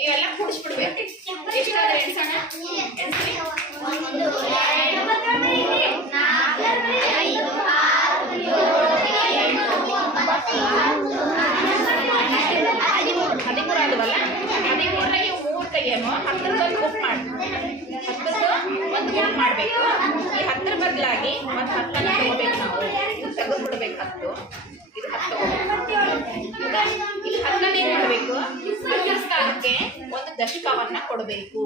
ಇವೆಲ್ಲ ಕೂಡಿಸ್ಬಿಡ್ಬೇಕು. ಎಷ್ಟಾದ್ರೆ ಎಣ್ಸೋಣ? ಎಣ್ಸಿ. 1 2 3 4 5 6 7 8 9 ಆದವಲ್ಲ, 13 ಇವು 3 ತೆಗೆಯೋನು. 10 ಬುಕ್ ಮಾಡಿ, 10 ಒಂದು ಬುಕ್ ಮಾಡಬೇಕು. ಈ 10 ಬದಲಾಗಿ ಮತ್ತು 10 ತಗೋಬೇಕು ನಾವು. ಇದು ತೆಗೆದುಬಿಡ್ಬೇಕು 10. ಇದು 10 ತಗೋಬೇಕು. ಇಲ್ಲಿ 10 ಏನು ಮಾಡಬೇಕು? 10 ಸ್ಥಾನಕ್ಕೆ ಒಂದು ದಶಕವನ್ನ ಕೊಡಬೇಕು.